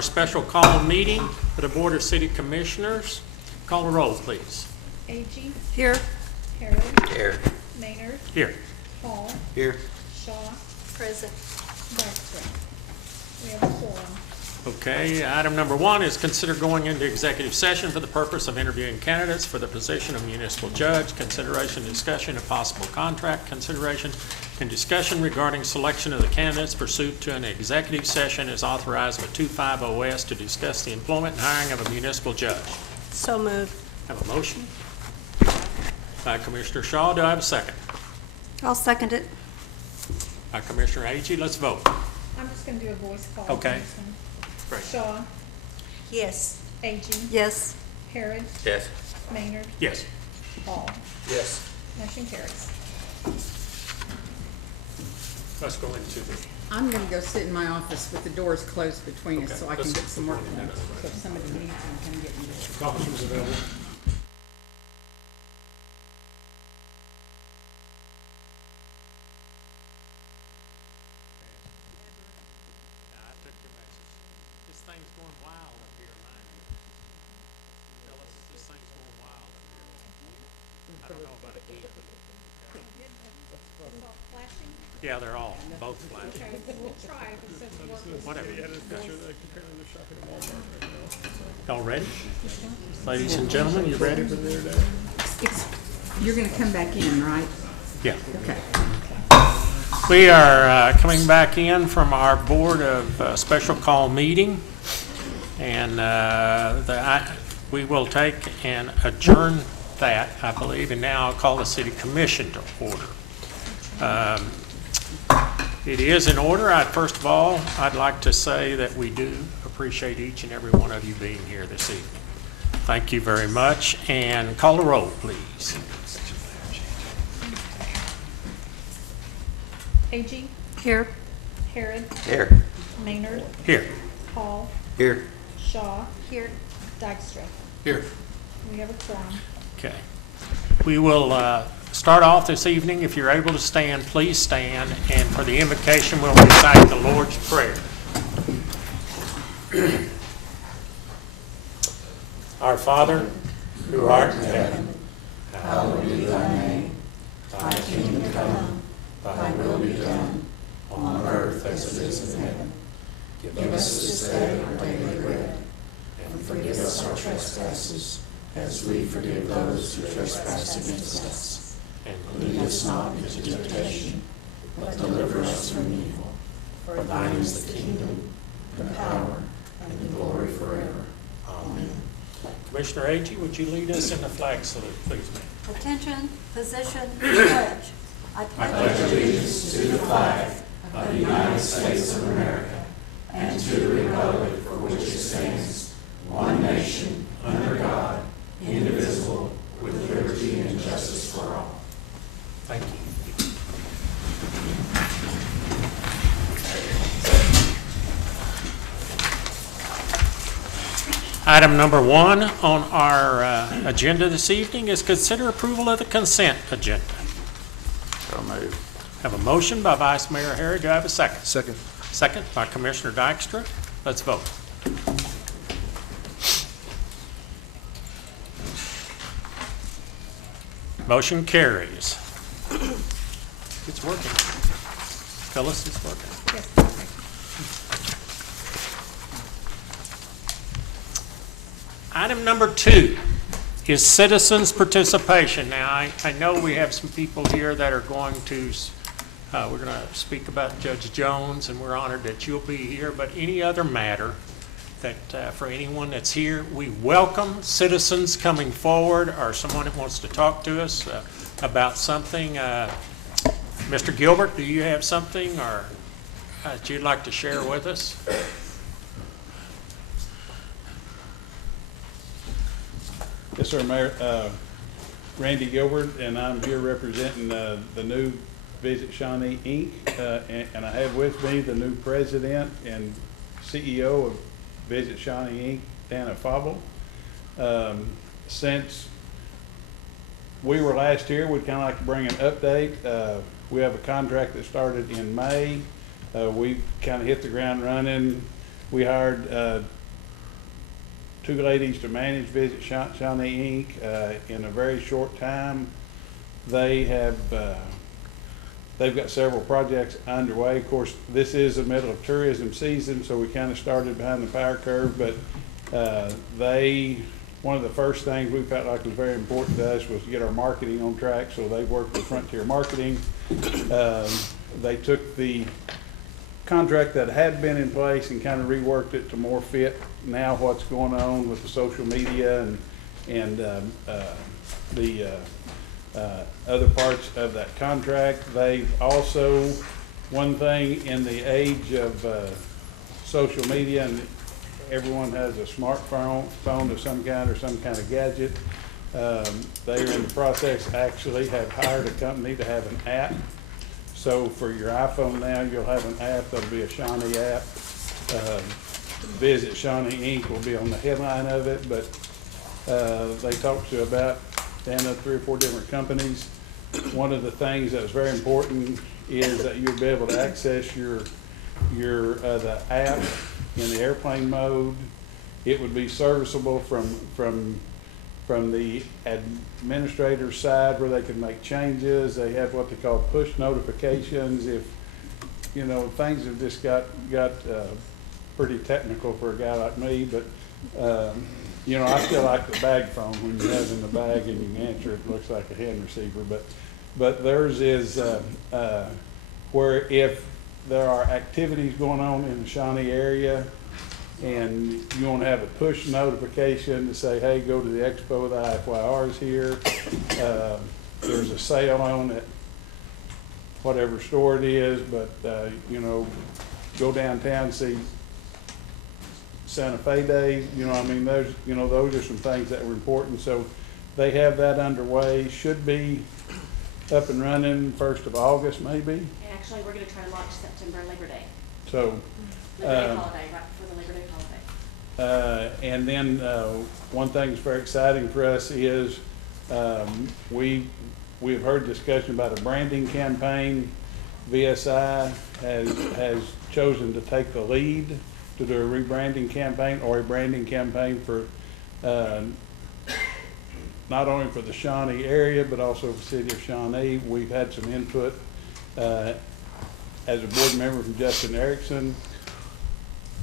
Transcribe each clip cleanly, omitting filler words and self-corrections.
our special call meeting for the Board of City Commissioners. Call the roll, please. Agee, Here. Harrod, Here. Maynard, Here. Hall, Here. Shaw, Present. Dykstra. We have a quorum. Okay, item number 1 is consider going into executive session for the purpose of interviewing candidates for the position of municipal judge, consideration, discussion of possible contract, consideration and discussion regarding selection of the candidates pursuant to an executive session as authorized with 250S to discuss the employment and hiring of a municipal judge. So moved. Have a motion by Commissioner Shaw. Do I have a second? I'll second it. By Commissioner Agee. Let's vote. I'm just gonna do a voice call. on Okay. this one. Great. Shaw, Yes. Agee, Yes. Harrod, Yes. Maynard, Yes. Hall. Yes. Motion carries. Let's go into the, I'm gonna go sit in my office with the doors closed between us Okay, so I can let's- get some work done. So if somebody needs me, come get me. copies available. I took your message. This thing's going wild up here, man. Phyllis, this thing's going wild up here. I don't know about it here. Is it all flashing? Yeah, they're all, both flashing. Okay, we'll try if it says work. Whatever. Y'all ready? Ladies and gentlemen, you ready? You're gonna come back in, right? Yeah. Okay. We are coming back in from our Board of Special Call meeting, and we will take and adjourn that, I believe, and now I'll call the City Commission to order. It is in order. First of all, I'd like to say that we do appreciate each and every one of you being here this evening. Thank you very much, and call the roll, please. Agee, Here. Harrod, Here. Maynard, Here. Hall, Here. Shaw, Here. Dykstra. Here. We have a quorum. Okay. We will start off this evening. If you're able to stand, please stand. And for the invocation, we'll recite the Lord's Prayer. Our Father, who art in heaven, hallowed be thy name. Thy kingdom come, thy will be done, on earth as it is in heaven. Give us this day our daily bread, and forgive us our trespasses, as we forgive those who trespass against us. And lead us not into temptation, but deliver us from evil. For thine is the kingdom, the power, and the glory forever. Amen. Commissioner Agee, would you lead us in the flag salute, please, ma'am? Attention, position, pledge. I pledge allegiance to the flag of the United States of America and to the republic for which it stands, one nation, under God, indivisible, with liberty and justice for all. Thank you. Item number 1 on our agenda this evening is consider approval of the consent agenda. So moved. Have a motion by Vice Mayor Harrod. Do I have a second? Second. Second by Commissioner Dykstra. Let's vote. Motion carries. It's working. Phyllis, it's working. Yes, perfect. Item number 2 is citizens' participation. Now, I know we have some people here that are going to, we're going to speak about Judge Jones, and we're honored that you'll be here, but any other matter that for anyone that's here, we welcome citizens coming forward or someone that wants to talk to us about something. Mr. Gilbert, do you have something or that you'd like to share with us? Yes, sir, Mayor. Randy Gilbert, and I'm here representing the new Visit Shawnee Inc. And I have with me the new president and CEO of Visit Shawnee Inc., Dana Fauble. Since we were last here, we'd kind of like to bring an update. We have a contract that started in May. We kind of hit the ground running. We hired, two ladies to manage Visit Shawnee Inc. In a very short time. They have, they've got several projects underway. Of course, this is the middle of tourism season, so we kind of started behind the power curve, but one of the first things we felt like was very important to us was to get our marketing on track, so they worked with Frontier Marketing. They took the contract that had been in place and kind of reworked it to more fit now what's going on with the social media and the other parts of that contract. They've also, one thing in the age of social media, and everyone has a smartphone of some kind or some kind of gadget. They are in the process, actually have hired a company to have an app. So for your iPhone now, you'll have an app that'll be a Shawnee app. Visit Shawnee Inc. will be on the headline of it, but they talked to about 3 or 4 different companies. One of the things that's very important is that you'll be able to access the app in the airplane mode. It would be serviceable from the administrator's side where they can make changes. They have what they call push notifications. If, you know, things have just got pretty technical for a guy like me, but, you know, I still like the bag phone when you have it in the bag and you can answer it. It looks like a hand receiver, but theirs is where if there are activities going on in the Shawnee area, and you want to have a push notification to say, hey, go to the expo, the IFYR's here. There's a sale on at whatever store it is, but, you know, go downtown, see Santa Fe Day. You know, I mean, those are some things that were important. So they have that underway. Should be up and running 1st of August, maybe. Actually, we're going to try to launch September Labor Day. So. Labor Day holiday, right before the Labor Day holiday. And then one thing that's very exciting for us is we've heard discussion about a branding campaign. VSI has chosen to take the lead to do a rebranding campaign or a branding campaign for not only for the Shawnee area but also for the city of Shawnee. We've had some input as a board member from Justin Erickson.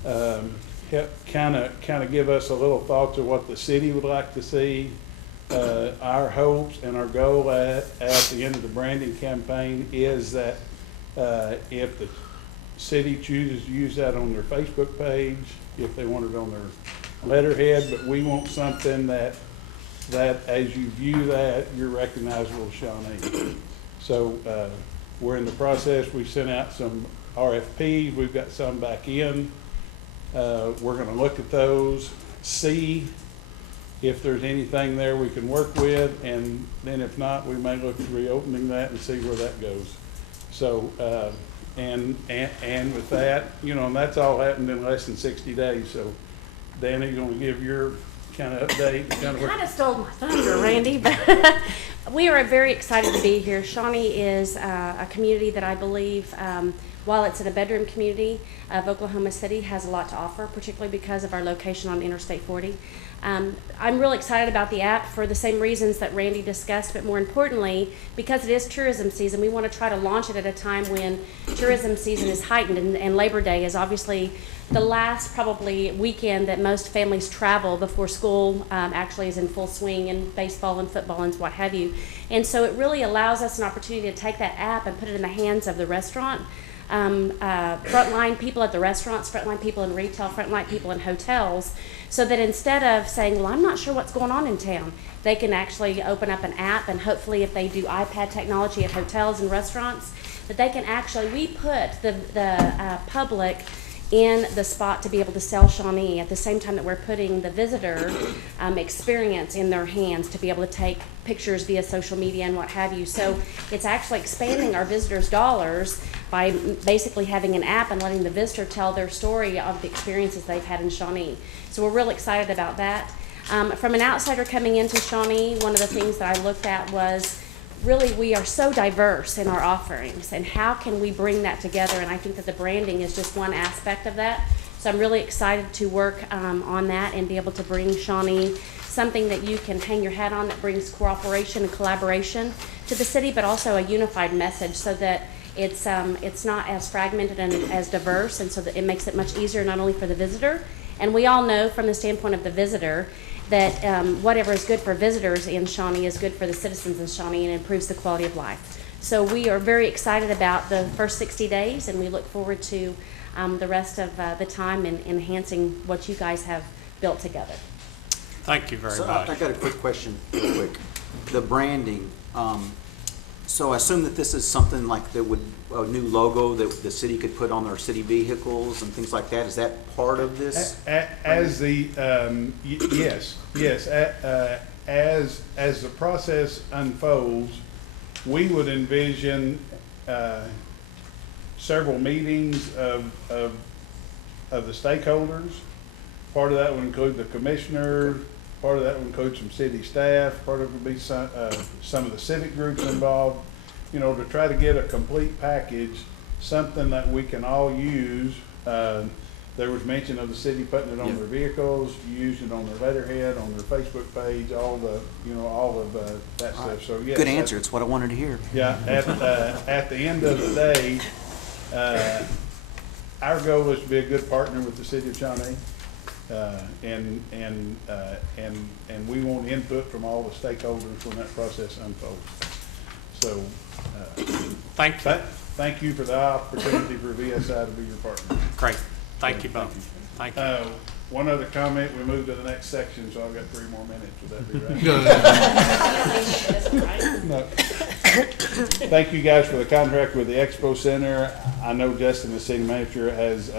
Kind of give us a little thoughts of what the city would like to see. Our hopes and our goal at the end of the branding campaign is that if the city chooses to use that on their Facebook page, if they want it on their letterhead, but we want something that as you view that, you're recognizable as Shawnee. So we're in the process. We sent out some RFPs. We've got some back in. We're going to look at those, see if there's anything there we can work with, and then if not, we may look at reopening that and see where that goes. So, and with that, you know, and that's all happened in less than 60 days. So, Danny, you're going to give your kind of update. You kind of stole my thunder, Randy, but we are very excited to be here. Shawnee is a community that I believe, while it's in a bedroom community of Oklahoma City, has a lot to offer, particularly because of our location on Interstate 40. I'm really excited about the app for the same reasons that Randy discussed, but more importantly, because it is tourism season, we want to try to launch it at a time when tourism season is heightened, and Labor Day is obviously the last probably weekend that most families travel before school actually is in full swing, and baseball and football and what have you. And so it really allows us an opportunity to take that app and put it in the hands of the restaurant, frontline people at the restaurants, frontline people in retail, frontline people in hotels, so that instead of saying, well, I'm not sure what's going on in town, they can actually open up an app, and hopefully if they do iPad technology at hotels and restaurants, that they can actually, we put the public in the spot to be able to sell Shawnee at the same time that we're putting the visitor experience in their hands to be able to take pictures via social media and what have you. So it's actually expanding our visitors' dollars by basically having an app and letting the visitor tell their story of the experiences they've had in Shawnee. So we're real excited about that. From an outsider coming into Shawnee, one of the things that I looked at was really we are so diverse in our offerings, and how can we bring that together? And I think that the branding is just one aspect of that. So So I'm really excited to work on that and be able to bring Shawnee something that you can hang your hat on that brings cooperation and collaboration to the city, but also a unified message so that it's not as fragmented and as diverse, and so that it makes it much easier not only for the visitor, and we all know from the standpoint of the visitor that whatever is good for visitors in Shawnee is good for the citizens in Shawnee and improves the quality of life. So we are very excited about the first 60 days, and we look forward to the rest of the time in enhancing what you guys have built together. Thank you very So I much. got a quick question, real quick. The branding, so I assume that this is something like that would, a new logo that the city could put on their city vehicles and things like that? Is that part of this? As the, yes, as the process unfolds, we would envision several meetings of the stakeholders. Part of that would include the commissioner, part of that would include some city staff, part of it would be some of the civic groups involved, you know, to try to get a complete package, something that we can all use. There was mention of the city putting it on their vehicles, using it on their letterhead, on their Facebook page, all of that stuff. So yes. Good answer. It's what I wanted to hear. Yeah, at the end of the day, our goal is to be a good partner with the city of Shawnee. And we want input from all the stakeholders when that process unfolds. So, Thank you. thank you for the opportunity for VSI to be your partner. Great. Thank you both. Thank you. One other comment, we move to the next section, so I've got 3 more minutes. Would that be right? No. Thank you guys for the contract with the Expo Center. I know Justin, the city manager, has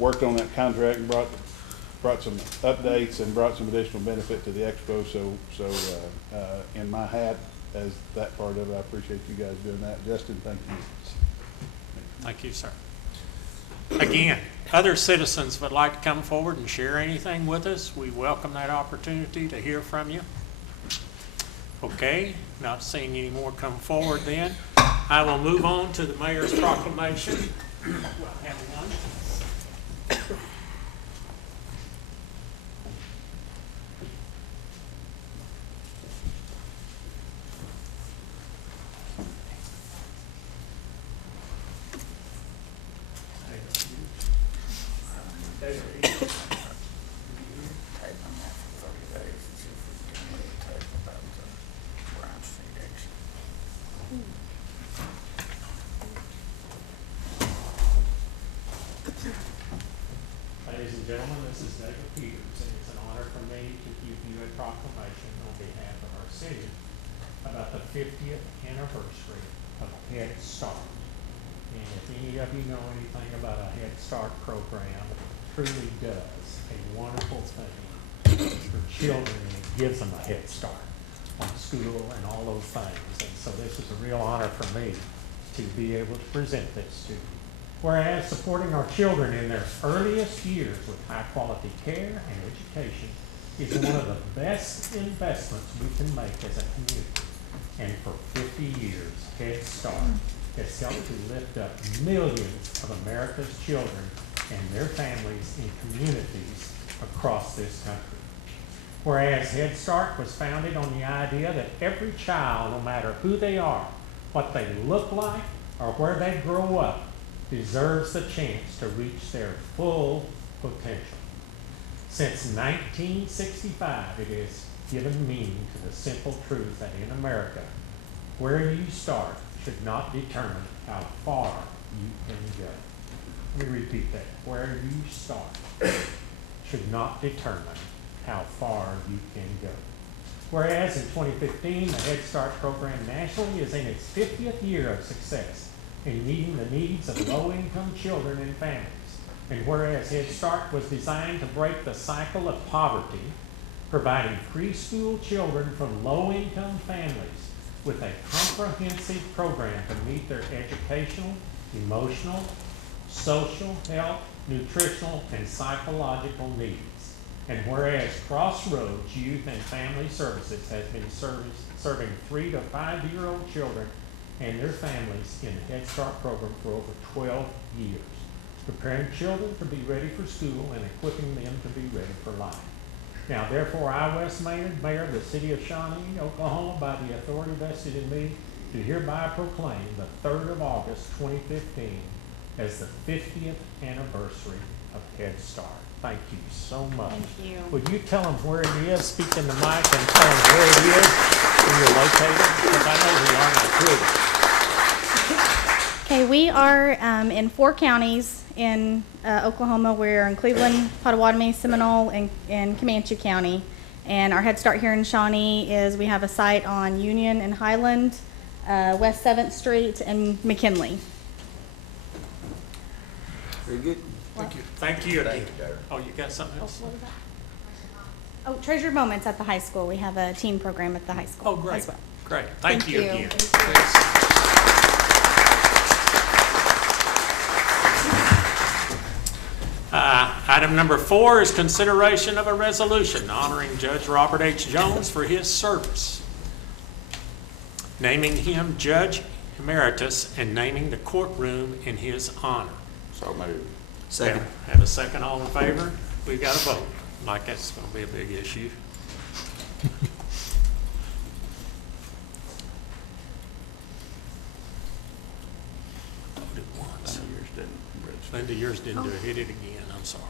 worked on that contract and brought some updates and brought some additional benefit to the Expo. So in my hat as that part of it, I appreciate you guys doing that. Justin, thank you. Thank you, sir. Again, other citizens would like to come forward and share anything with us. We welcome that opportunity to hear from you. Okay, not seeing any more come forward then. I will move on to the mayor's proclamation. We'll have one. Ladies and gentlemen, this is David Peters, and it's an honor for me to give you a proclamation on behalf of our city about the 50th anniversary of Head Start. And if any of you know anything about a Head Start program, it truly does a wonderful thing for children, and it gives them a head start on school and all those things. And so this is a real honor for me to be able to present this to you. Whereas supporting our children in their earliest years with high-quality care and education is one of the best investments we can make as a community. And for 50 years, Head Start has helped to lift up millions of America's children and their families in communities across this country. Whereas Head Start was founded on the idea that every child, no matter who they are, what they look like, or where they grow up, deserves the chance to reach their full potential. Since 1965, it has given meaning to the simple truth that in America, where you start should not determine how far you can go. Let me repeat that. Where you start should not determine how far you can go. Whereas in 2015, the Head Start program nationally is in its 50th year of success in meeting the needs of low-income children and families. And whereas Head Start was designed to break the cycle of poverty, providing preschool children from low-income families with a comprehensive program to meet their educational, emotional, social, health, nutritional, and psychological needs. And whereas Crossroads Youth and Family Services has been serving 3 to 5-year-old children and their families in the Head Start program for over 12 years. preparing children to be ready for school and equipping them to be ready for life. Now therefore, I, Wes Maynard, Mayor of the City of Shawnee, Oklahoma, by the authority vested in me, do hereby proclaim the 3rd of August, 2015, as the 50th anniversary of Head Start. Thank you so much. Thank you. Would you tell them where it is, speak in the mic, and tell them where it is, where you're located? Because I know we are not good. Okay, we are in 4 counties in Oklahoma. We're in Cleveland, Potawatomi, Seminole, and Comanche County. And our Head Start here in Shawnee is we have a site on Union and Highland, West 7th Street, and McKinley. Very good. Thank you. Thank you again. Oh, you got something else? What was that? Oh, Treasured Moments at the high school. We have a teen program at the high school Oh, great. as well. Great. Thank Thank you you. again. Item number 4 is consideration of a resolution honoring Judge Robert H. Jones for his service, naming him Judge Emeritus and naming the courtroom in his honor. So moved. Second. Have a second, all in favor? We've got a vote. Like that's going to be a big issue. Voted once. Linda, yours didn't do it. Hit it again. I'm sorry.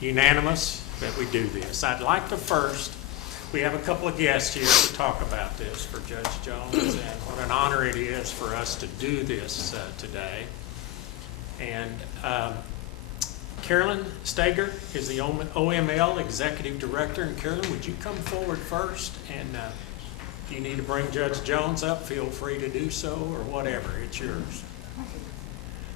Unanimous that we do this. I'd like to first, we have a couple of guests here to talk about this for Judge Jones, and what an honor it is for us to do this today. And Carolyn Stager is the OML Executive Director. And Carolyn, would you come forward first? And if you need to bring Judge Jones up, feel free to do so, or whatever. It's yours.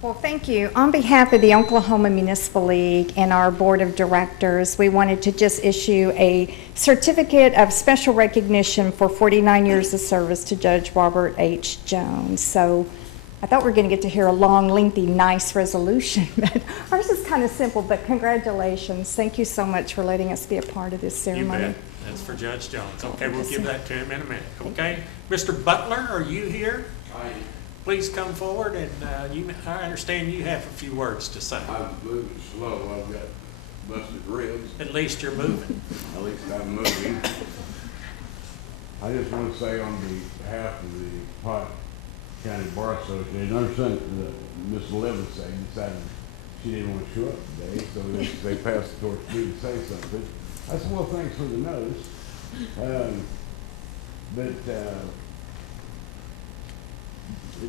Well, thank you. On behalf of the Oklahoma Municipal League and our Board of Directors, we wanted to just issue a certificate of special recognition for 49 years of service to Judge Robert H. Jones. So I thought we were going to get to hear a long, lengthy, nice resolution, but ours is kind of simple, but congratulations. Thank you so much for letting us be a part of this You ceremony. bet. That's for Judge Jones. Okay, we'll give that to him in a minute. Okay? Mr. Butler, are you here? Please come forward, and I understand you have a few words to say. I'm moving slow. I've got busted ribs. At least you're moving. At least I'm moving. I just want to say on behalf of the Pot County Bar Association, I understand Ms. Levinson decided she didn't want to show up today, so they passed the torch to me to say something. I said, well, thanks for the notice.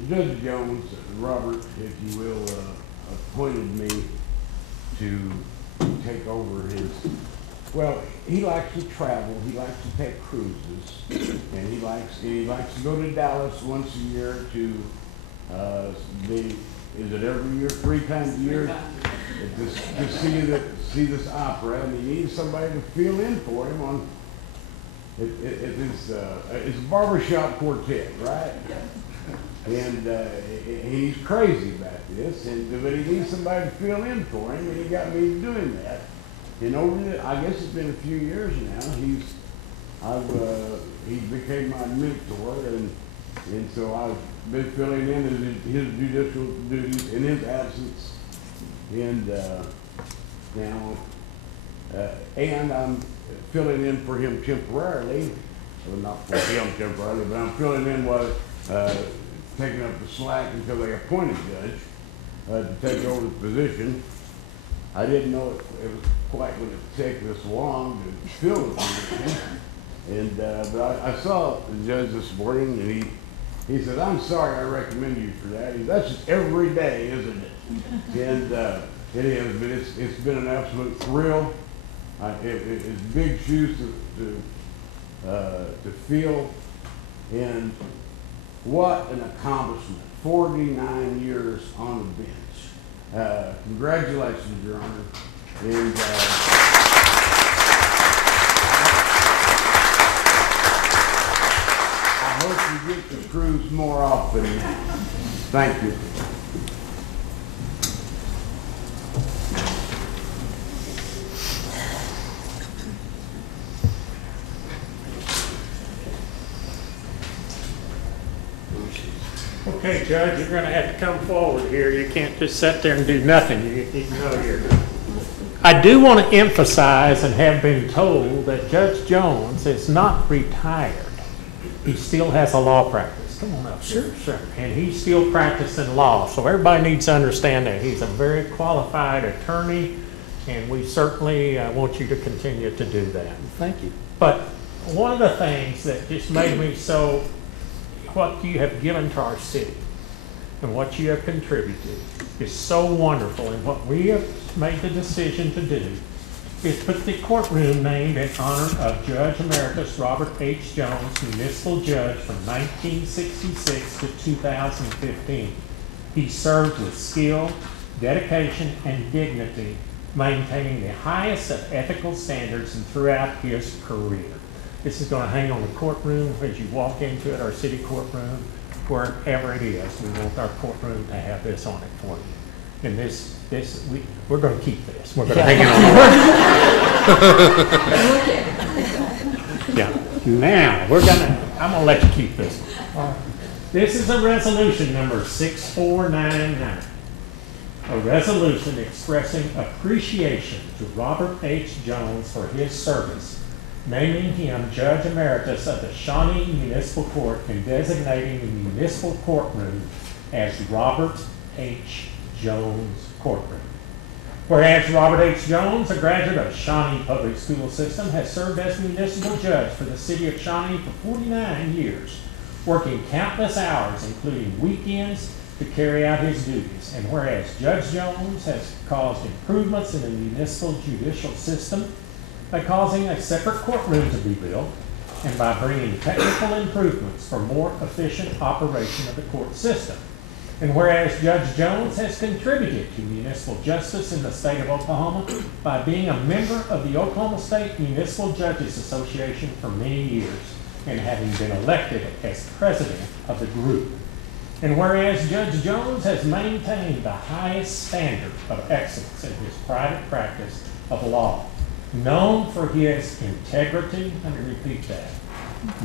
Judge Jones, Robert, if you will, appointed me to take over his, well, he likes to travel, he likes to take cruises, and he likes to go to Dallas once a year to is it every year, 3 times a year? To see this opera, and he needs somebody to fill in for him on it's a barbershop quartet, right? And he's crazy about this, but he needs somebody to fill in for him, and he got me doing that. And I guess it's been a few years now. He became my mentor, and so I've been filling in his judicial duties in his absence, and now and I'm filling in for him temporarily, well, not for him temporarily, but I'm filling in while taking up the slack until they appoint a judge to take over the position. I didn't know it was quite going to take this long to fill the position, and but I saw the judge this morning, and he said, "I'm sorry, I recommend you for that." That's just every day, isn't it? And it is, but it's been an absolute thrill. It's big shoes to fill, and what an accomplishment! 49 years on the bench. Congratulations, Your Honor. And I hope you get to cruise more often. Thank you. Okay, Judge, you're gonna have to come forward here. You can't just sit there and do nothing. You know you're. I do want to emphasize and have been told that Judge Jones is not retired. He still has a law practice. Come on up. Sure. And he's still practicing law. So everybody needs to understand that. He's a very qualified attorney, and we certainly want you to continue to do that. Thank you. But one of the things that just made me so, what you have given to our city and what you have contributed is so wonderful. And what we have made the decision to do is put the courtroom named in honor of Judge Emeritus Robert H. Jones, municipal judge from 1966 to 2015. He served with skill, dedication, and dignity, maintaining the highest of ethical standards and throughout his career. This is going to hang on the courtroom as you walk into it, our city courtroom, wherever it is. We want our courtroom to have this on it for you. And we're going to keep this. We're going to hang it on. Yeah. Now, I'm going to let you keep this one. This is a resolution number 6499. A resolution expressing appreciation to Robert H. Jones for his service, naming him Judge Emeritus of the Shawnee Municipal Court and designating the municipal courtroom as Robert H. Jones Courtroom. Whereas Robert H. Jones, a graduate of Shawnee Public School System, has served as municipal judge for the city of Shawnee for 49 years, working countless hours, including weekends, to carry out his duties. And whereas Judge Jones has caused improvements in the municipal judicial system by causing a separate courtroom to be built and by bringing technical improvements for more efficient operation of the court system. And whereas Judge Jones has contributed to municipal justice in the state of Oklahoma by being a member of the Oklahoma State Municipal Judges Association for many years and having been elected as president of the group. And whereas Judge Jones has maintained the highest standard of excellence in his private practice of law, known for his integrity, let me repeat that,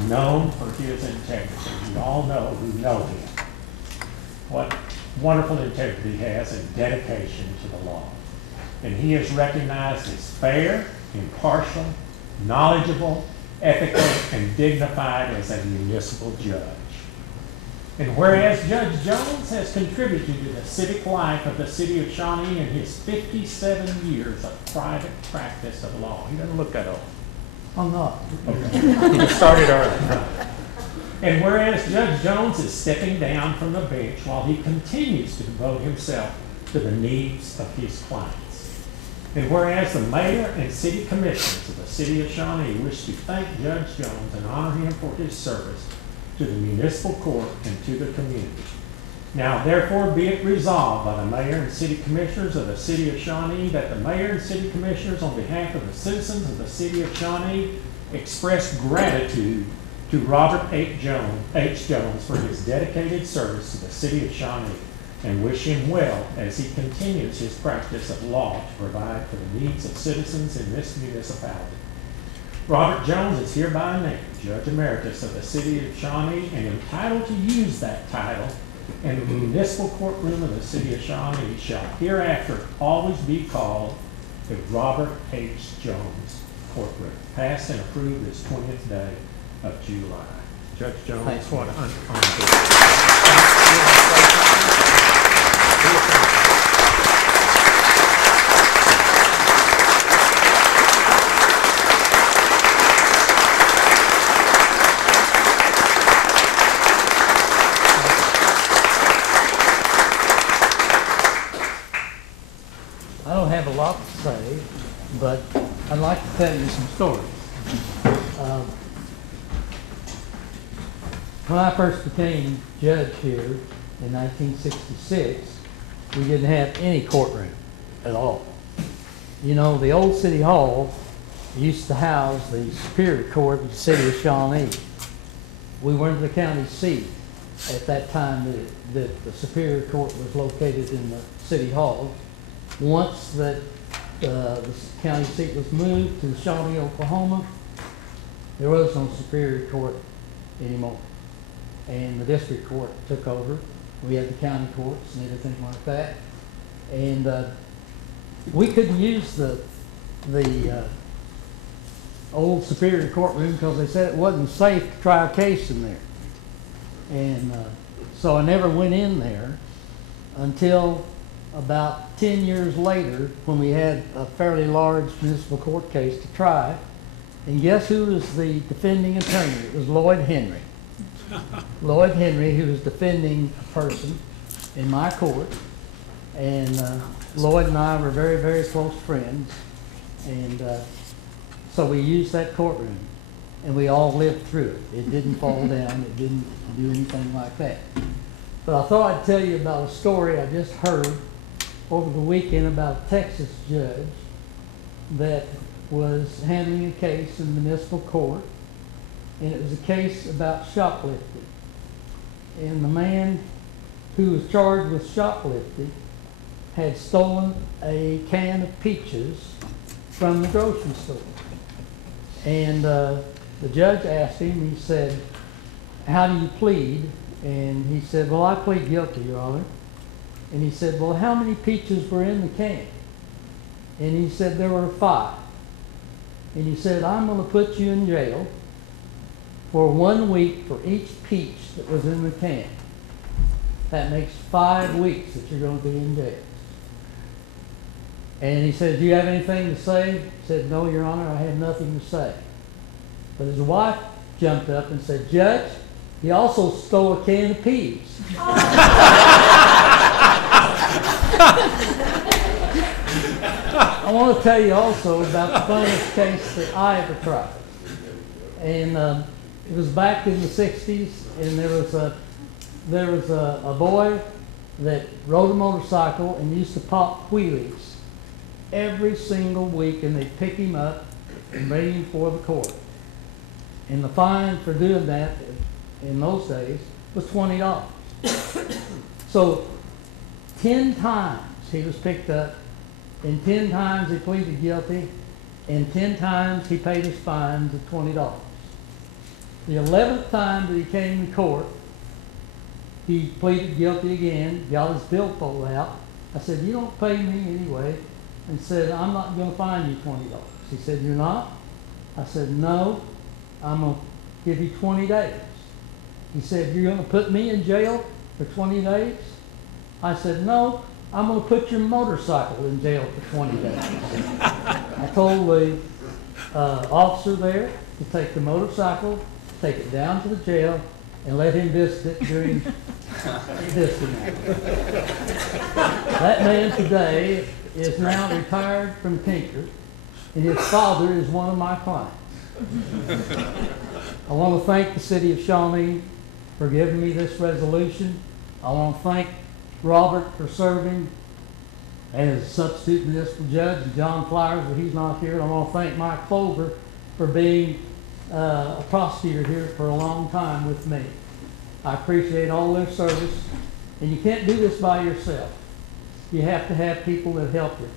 known for his integrity. You all know who know him. What wonderful integrity he has and dedication to the law. And he is recognized as fair, impartial, knowledgeable, ethical, and dignified as a municipal judge. And whereas Judge Jones has contributed to the civic life of the city of Shawnee in his 57 years of private practice of law. He doesn't look that old. I'm not. Okay. He started early. And whereas Judge Jones is stepping down from the bench while he continues to devote himself to the needs of his clients. And whereas the mayor and city commissioners of the city of Shawnee wish to thank Judge Jones and honor him for his service to the municipal court and to the community. Now therefore be it resolved by the mayor and city commissioners of the city of Shawnee that the mayor and city commissioners on behalf of the citizens of the city of Shawnee express gratitude to Robert H. Jones for his dedicated service to the city of Shawnee and wish him well as he continues his practice of law to provide for the needs of citizens in this municipality. Robert Jones is hereby named Judge Emeritus of the city of Shawnee and entitled to use that title, and the municipal courtroom of the city of Shawnee shall hereafter always be called the Robert H. Jones Courtroom. Passed and approved this 20th day of July. Judge Jones, Thanks. what an honor. I don't have a lot to say, but I'd like to tell you some stories. When I first became judge here in 1966, we didn't have any courtroom at all. You know, the old city hall used to house the Superior Court of the city of Shawnee. We weren't the county seat at that time that the Superior Court was located in the city hall. Once that the county seat was moved to Shawnee, Oklahoma, there was no Superior Court anymore. and the district court took over. We had the county courts and everything like that. And we couldn't use the old Superior Courtroom because they said it wasn't safe to try a case in there. And so I never went in there until about 10 years later when we had a fairly large municipal court case to try. And guess who was the defending attorney? It was Lloyd Henry. Lloyd Henry, who was defending a person in my court. And Lloyd and I were very, very close friends. And so we used that courtroom. And we all lived through it. It didn't fall down. It didn't do anything like that. But I thought I'd tell you about a story I just heard over the weekend about a Texas judge that was handling a case in the municipal court. And it was a case about shoplifting. And the man who was charged with shoplifting had stolen a can of peaches from the grocery store. And the judge asked him, he said, "How do you plead?" And he said, "Well, I plead guilty, Your Honor." And he said, "Well, how many peaches were in the can?" And he said, "There were 5. And he said, "I'm going to put you in jail for 1 week for each peach that was in the can. That makes 5 weeks that you're going to be in jail." And he said, "Do you have anything to say?" He said, "No, Your Honor, I have nothing to say." But his wife jumped up and said, "Judge, he also stole a can of peas." I want to tell you also about the funniest case that I ever tried. And it was back in the 60s, and there was a boy that rode a motorcycle and used to pop wheelies every single week, and they'd pick him up and bring him before the court. And the fine for doing that in those days was $20. So 10 times he was picked up, and 10 times he pleaded guilty, and 10 times he paid his fines of $20. The 11th time that he came to court, he pleaded guilty again, got his billfold out. I said, "You don't pay me anyway," and said, "I'm not going to fine you $20. He said, "You're not?" I said, "No, I'm going to give you 20 days. He said, "You're going to put me in jail for 20 days? I said, "No, I'm going to put your motorcycle in jail for 20 days. I told the officer there to take the motorcycle, take it down to the jail, and let him visit it during visiting hours. That man today is now retired from Tinker, and his father is one of my clients. I want to thank the city of Shawnee for giving me this resolution. I want to thank Robert for serving as a substitute municipal judge, and John Flowers, but he's not here. And I want to thank Mike Clover for being a prosecutor here for a long time with me. I appreciate all their service, and you can't do this by yourself. You have to have people that help you.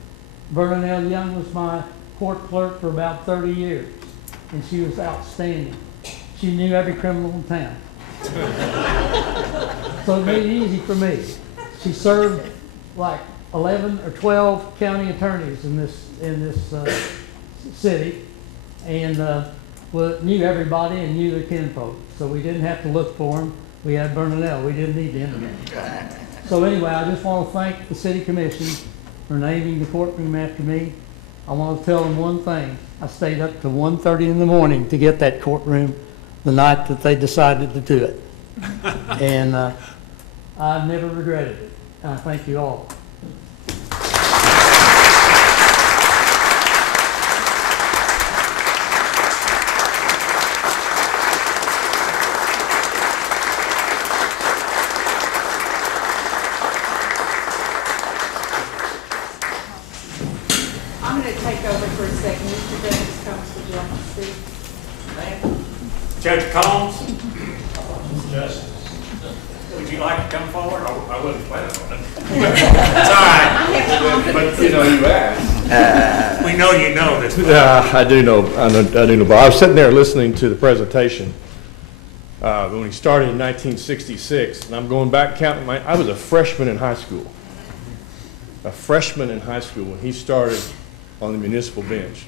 Vernon L. Young was my court clerk for about 30 years, and she was outstanding. She knew every criminal in town. So it made it easy for me. She served like 11 or 12 county attorneys in this city, and knew everybody and knew their kinfolk. So we didn't have to look for them. We had Vernon L. We didn't need the internet. So anyway, I just want to thank the city commission for naming the courtroom after me. I want to tell them one thing. I stayed up to 1:30 in the morning to get that courtroom the night that they decided to do it. And I've never regretted it. I thank you all. I'm going to take over for a second. Mr. Davis comes to join us, Steve. Judge Combs? Justice. Would you like to come forward? I wouldn't plan on it. It's all right. But, you know, you asked. We know you know this. I do know, but I was sitting there listening to the presentation, when he started in 1966. And I'm going back counting I was a freshman in high school. A freshman in high school when he started on the municipal bench.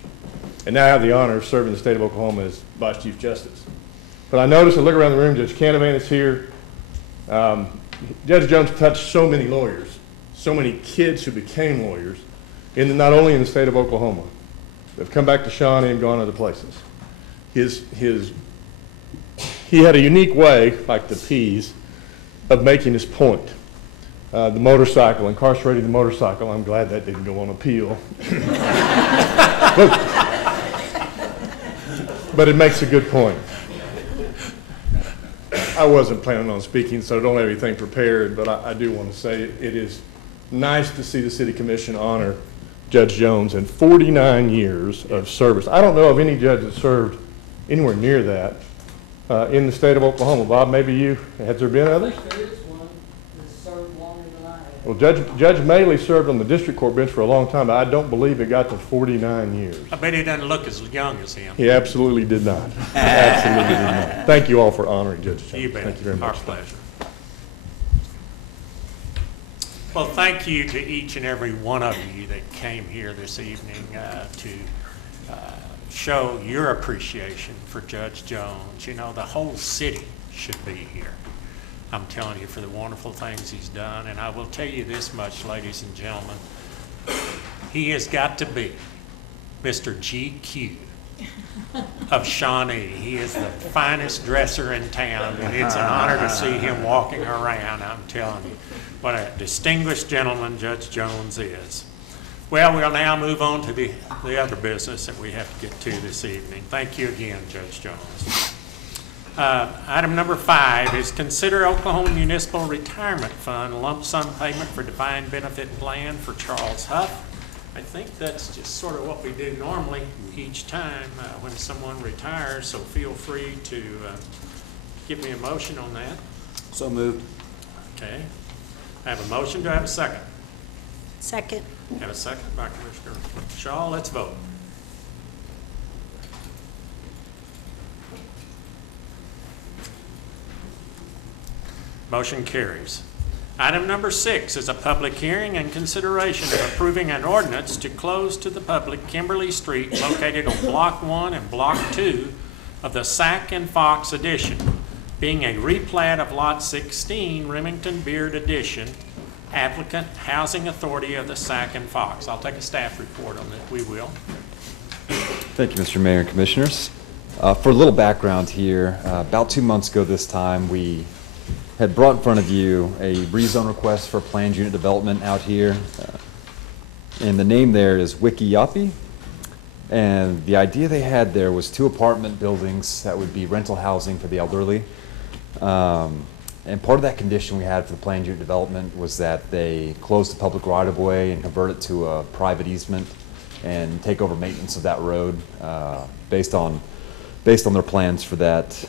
And now I have the honor of serving the state of Oklahoma as Vice Chief Justice. But I noticed, I look around the room, Judge Canavan is here. Judge Jones touched so many lawyers, so many kids who became lawyers, not only in the state of Oklahoma, they've come back to Shawnee and gone other places. He had a unique way, like the P's, of making his point. The motorcycle, incarcerating the motorcycle, I'm glad that didn't go on appeal. But it makes a good point. I wasn't planning on speaking, so I don't have anything prepared, but I do want to say it is nice to see the City Commission honor Judge Jones and 49 years of service. I don't know of any judge that served anywhere near that in the state of Oklahoma. Bob, maybe you, has there been others? There is one that served longer than I have. Well, Judge Maley served on the district court bench for a long time, but I don't believe it got to 49 years. I bet he doesn't look as young as him. He absolutely did not. Absolutely did not. Thank you all for honoring Judge Jones. You bet. Thank you very much. Our pleasure. Well, thank you to each and every one of you that came here this evening to show your appreciation for Judge Jones. You know, the whole city should be here. I'm telling you, for the wonderful things he's done. And I will tell you this much, ladies and gentlemen, he has got to be Mr. GQ of Shawnee. He is the finest dresser in town, and it's an honor to see him walking around, I'm telling you. What a distinguished gentleman Judge Jones is. Well, we'll now move on to the other business that we have to get to this evening. Thank you again, Judge Jones. Item number 5 is consider Oklahoma Municipal Retirement Fund lump sum payment for defined benefit plan for Charles Huff. I think that's just sort of what we do normally each time when someone retires, so feel free to give me a motion on that. So moved. Okay. I have a motion. Do I have a second? Second. Have a second by Commissioner Shaw. Let's vote. Motion carries. Item number 6 is a public hearing and consideration of approving an ordinance to close to the public Kimberly Street located on Block 1 and Block 2 of the Sac and Fox Edition, being a replat of Lot 16, Remington Beard Edition, applicant Housing Authority of the Sac and Fox. I'll take a staff report on that. We will. Thank you, Mr. Mayor and Commissioners. For a little background here, about 2 months ago this time, we had brought in front of you a rezone request for planned unit development out here. And the name there is Wikiyapi. And the idea they had there was 2 apartment buildings that would be rental housing for the elderly. And part of that condition we had for the planned unit development was that they close the public right-of-way and convert it to a private easement and take over maintenance of that road based on their plans for that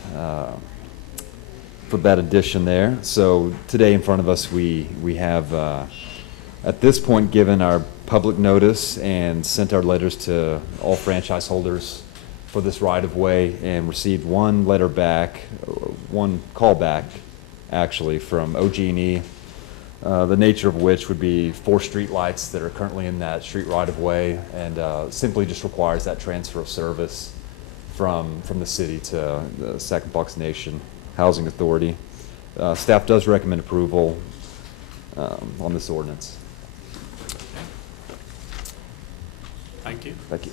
addition there. So today in front of us we have at this point given our public notice and sent our letters to all franchise holders for this right-of-way and received one letter back, one call back actually from OG&E, the nature of which would be 4 street lights that are currently in that street right-of-way, and simply just requires that transfer of service from the city to the Sac and Fox Nation Housing Authority. Staff does recommend approval on this ordinance. Thank you. Thank you.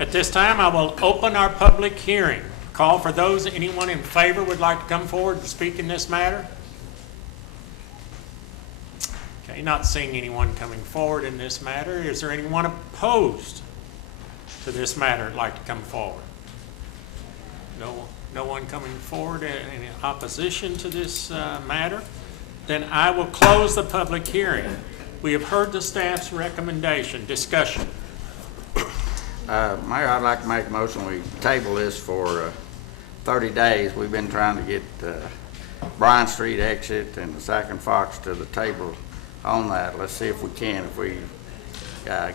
At this time, I will open our public hearing. Call for those, anyone in favor would like to come forward and speak in this matter. Okay, not seeing anyone coming forward in this matter. Is there anyone opposed to this matter would like to come forward? No one coming forward in opposition to this matter? Then I will close the public hearing. We have heard the staff's recommendation. Discussion. Mayor, I'd like to make a motion. We table this for 30 days. We've been trying to get Bryan Street exit and the Sac and Fox to the table on that. Let's see if we can. If we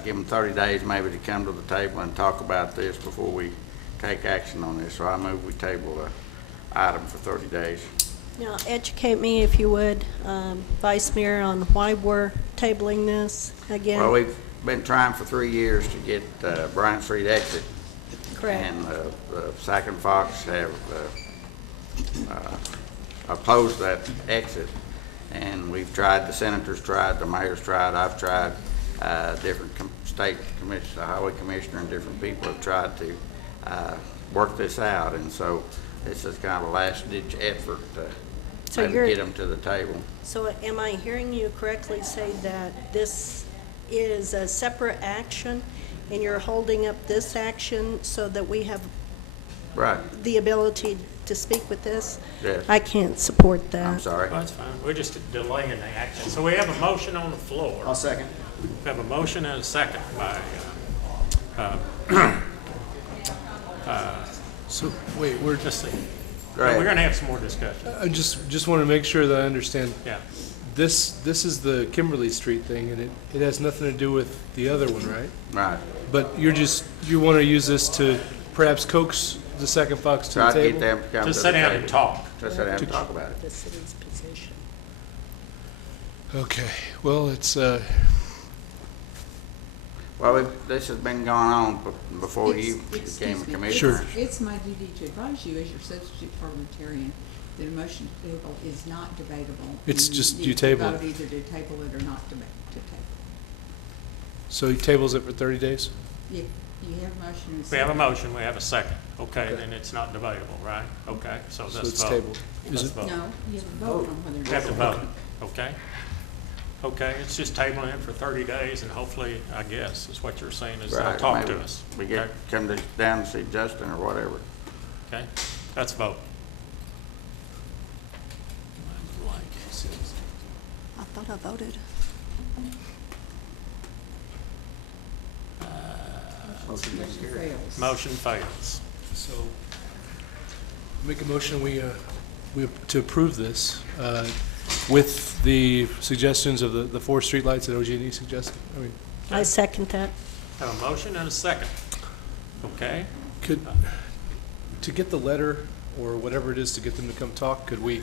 give them 30 days maybe to come to the table and talk about this before we take action on this, so I move we table the item for 30 days. Now, educate me if you would, Vice Mayor, on why we're tabling this again. Well, we've been trying for 3 years to get Bryant Street exit. Correct. And Sac and Fox have opposed that exit. And we've tried, the senators tried, the mayor's tried, I've tried, different state commissioners, the highway commissioner and different people have tried to work this out. And so this is kind of a last-ditch effort So to you're- get them to the table. So am I hearing you correctly say that this is a separate action and you're holding up this action so that we have Right, the ability to speak with this? yes. I can't support that. I'm sorry. Well, that's fine. We're just delaying the action. So we have a motion on the floor. I'll second. We have a motion and a second by, So, wait, we're, let's see. Go ahead. We're gonna have some more discussion. I just want to make sure that I understand. Yeah. This is the Kimberly Street thing, and it has nothing to do with the other one, right? Right. But you want to use this to perhaps coax the Second Fox to Try the to get table? them to come to the Just sit down and table. talk. Just sit down and talk about it. The city's position. Okay, well, it's, Well, this has been going on before you became a Excuse me. commissioner. Sure. It's my duty to advise you as your substitute parliamentarian that a motion to table is not debatable. It's and just need you to table vote it. either to table it or not to table. so he tables it for 30 days? If you have a motion and a We have a second. motion, we have a second. Okay, Okay. then it's not debatable, right? Okay, so So let's it's vote. tabled. Is Let's it? vote. No, you have to vote on whether. We have to vote, okay? Okay, it's just tabling it for 30 days, and hopefully, I guess, is what you're saying, is they'll Right, talk maybe to us. We get, Okay? come down to see Justin or whatever. Okay, let's vote. I thought I voted. Motion is carried. Fails. Motion fails. So, make a motion, we to approve this, with the suggestions of the 4 streetlights that OG&E suggested. I mean, I second that. Have a motion and a second. Okay, to get the letter, or whatever it is, to get them to come talk, could we,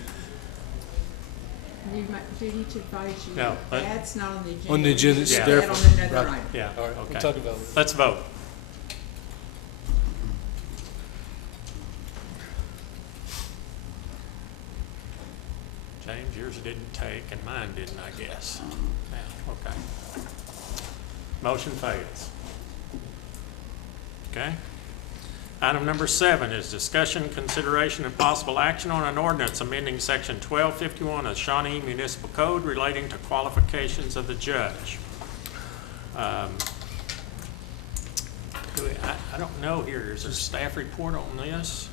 You might, duty to advise you. No, but- That's not on the agenda. On the agenda, You it's should there put that for- on another right. item. yeah, all right, we'll okay. talk about it. Let's vote. James, yours didn't take, and mine didn't, I guess. Yeah, okay. Motion fails. Okay? Item number 7 is discussion, consideration, and possible action on an ordinance amending section 1251 of Shawnee Municipal Code relating to qualifications of the judge. I don't know here, is there a staff report on this?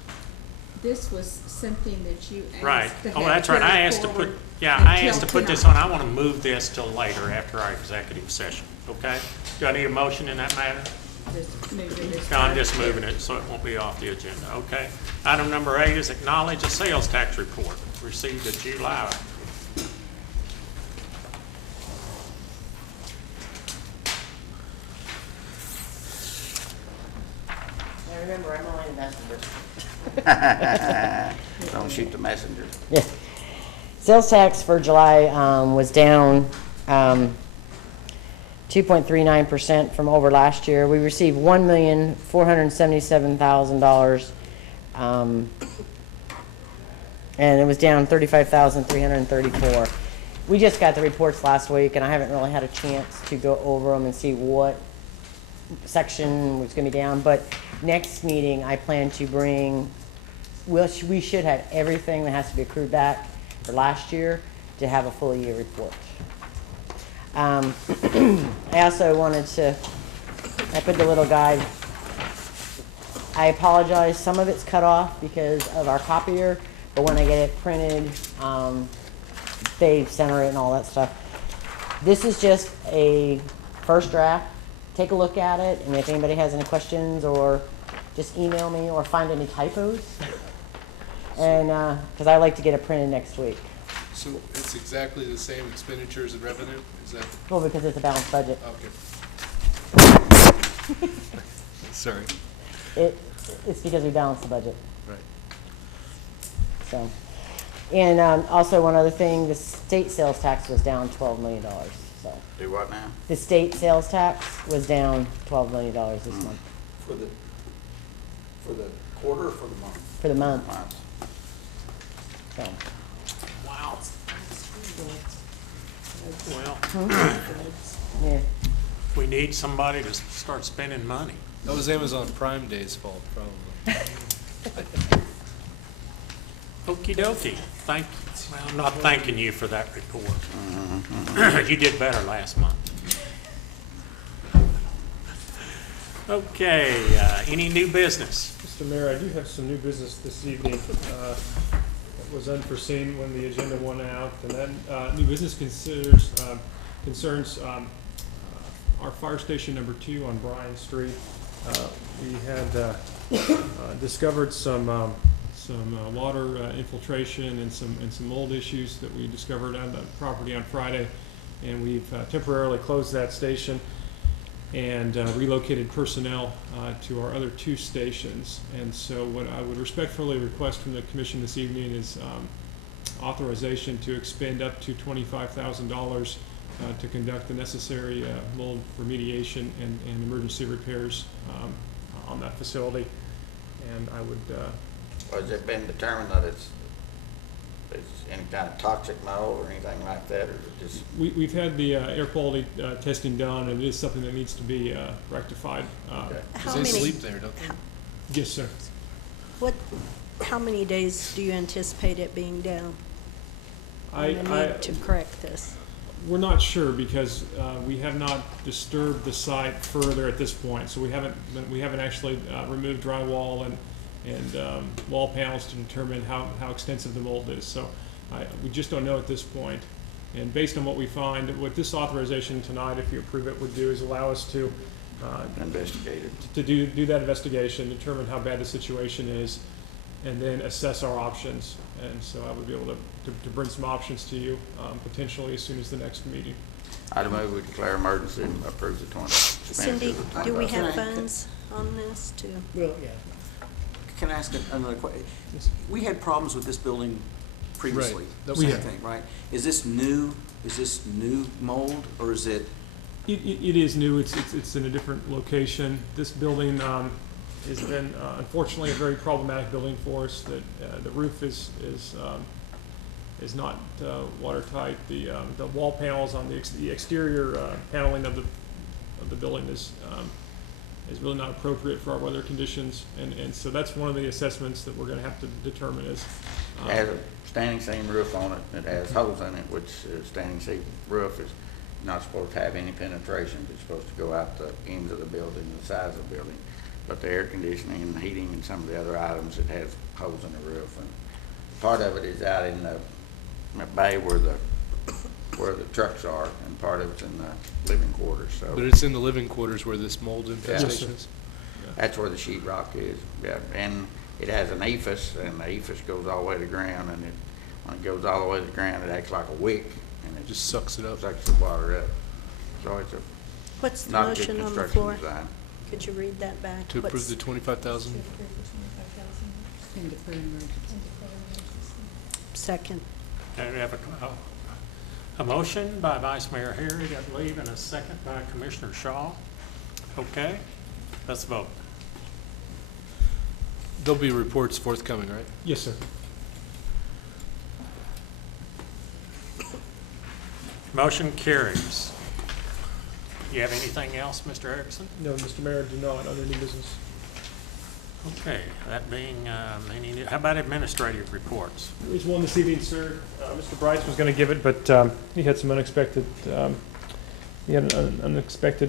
This was something that you asked. Right. to Oh, have that's right. I carried asked to put, forward yeah, I until asked to put this tonight. on. I want to move this till later after our executive session, okay? Do I need a motion in that matter? Just moving this No, I'm right just there. moving it so it won't be off the agenda, okay? Item number 8 is acknowledge a sales tax report received in July. Now remember, I'm only the messenger. Don't shoot the messenger. Yeah. Sales tax for July was down 2.39% from over last year. We received $1,477,000, and it was down $35,334. We just got the reports last week, and I haven't really had a chance to go over them and see what section was going to be down. But next meeting, I plan to bring, we should have everything that has to be accrued back for last year to have a full year report. I also wanted to, I put the little guide. I apologize, some of it's cut off because of our copier, but when I get it printed, they center it and all that stuff. This is just a first draft. Take a look at it, and if anybody has any questions, or just email me or find any typos. And, because I like to get it printed next week. So it's exactly the same expenditures and revenue? Is that, Well, because it's a balanced budget. okay. Sorry. It's because we balanced the budget. Right. So, and also one other thing, the state sales tax was down $12 million, so. Do what now? The state sales tax was down $12 million this month, For the quarter or for the month? for the month. Months. So, Wow. Well, yeah. we need somebody to start spending money. That was Amazon Prime Day's fault, probably. Okey dokey. Well, I'm not thanking you for that report. You did better last month. Okay, any new business? Mr. Mayor, I do have some new business this evening. It was unforeseen when the agenda went out, and that new business concerns our fire station number 2 on Bryan Street. We had discovered some water infiltration and some mold issues that we discovered on the property on Friday, and we've temporarily closed that station and relocated personnel to our other 2 stations. And so what I would respectfully request from the commission this evening is authorization to expend up to $25,000 to conduct the necessary mold remediation and emergency repairs on that facility. And I would... Has it been determined that it's any kind of toxic mold or anything like that, or is it just? We've had the air quality testing done, and it is something that needs to be rectified. How They many- sleep there, don't they? Yes, sir. How many days do you anticipate it being down? I need to correct this. We're not sure because we have not disturbed the site further at this point. So we haven't actually removed drywall and wall panels to determine how extensive the mold is. So we just don't know at this point. And based on what we find, what this authorization tonight, if you approve it, would do is allow us to investigate it. To do that investigation, determine how bad the situation is, and then assess our options. And so I would be able to bring some options to you potentially as soon as the next meeting. I'd move we declare emergency and approve the 20. Cindy, do we have funds on this too? Well, yeah. Can I ask another question? We had problems with this building previously. Right. Same We have. thing, right? Is this new mold, or is it? It is new. It's in a different location. This building has been unfortunately a very problematic building for us. That the roof is not watertight. The wall panels on the exterior paneling of the building is really not appropriate for our weather conditions, and so that's one of the assessments that we're going to have to determine is. It has a standing seam roof on it. It has holes in it, which standing seam roof is not supposed to have any penetration. It's supposed to go out the ends of the building, the sides of the building. But the air conditioning and heating and some of the other items, it has holes in the roof. And part of it is out in the bay where the trucks are, and part of it's in the living quarters. So. But it's in the living quarters where this mold infestation is? That's where the sheetrock is, yeah. And it has an ephes, and the ephes goes all the way to the ground, and when it goes all the way to the ground, it acts like a wick, and it just sucks it up. Sucks the water up. So it's What's the not a good motion on the construction floor? design. Could you read that back? To approve the 25,000? And declare an emergency. Second. Okay, we have a motion by Vice Mayor Harry, I believe, and a second by Commissioner Shaw. Okay, let's vote. There'll be reports forthcoming, right? Yes, sir. Motion carries. You have anything else, Mr. Erickson? No, Mr. Mayor, do not, under new business. Okay, that being, how about administrative reports? There is one this evening, sir. Mr. Bryce was going to give it, but he had some unexpected,